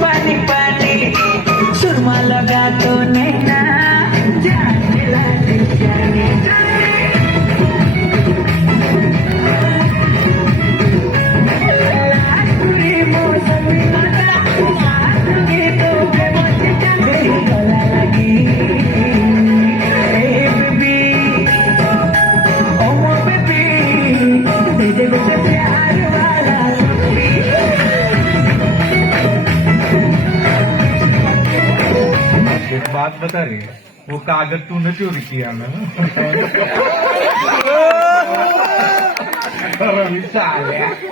पानी पानी सुरमा लगा तो नैना जाने लगे जाने पूरी मौसम तो मेरी गला लगी बेबी ओ बेबी दे दे मुझे प्यार वाला एक बात बता रही वो कागज तूने चोरी किया ना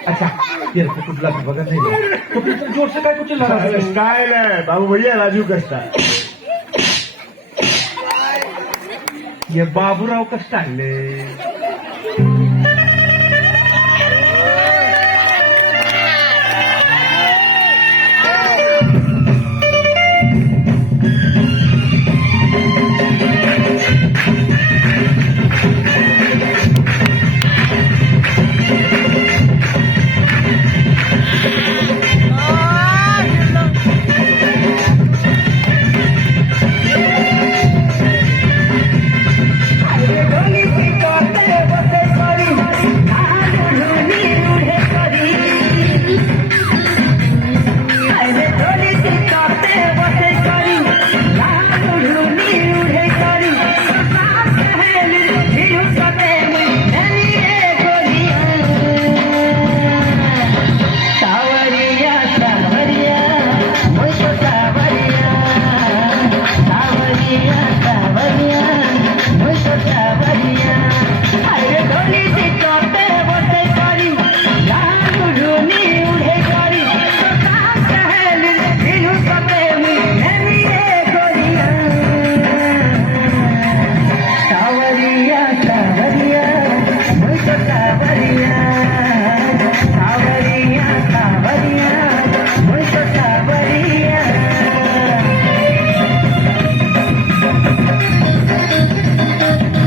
अच्छा ये कुठला बघत नाही तो किती जोर से काय कुछ लगा स्टाइल है बाबू भैया राजू का स्टाइल ये बाबूराव का स्टाइल है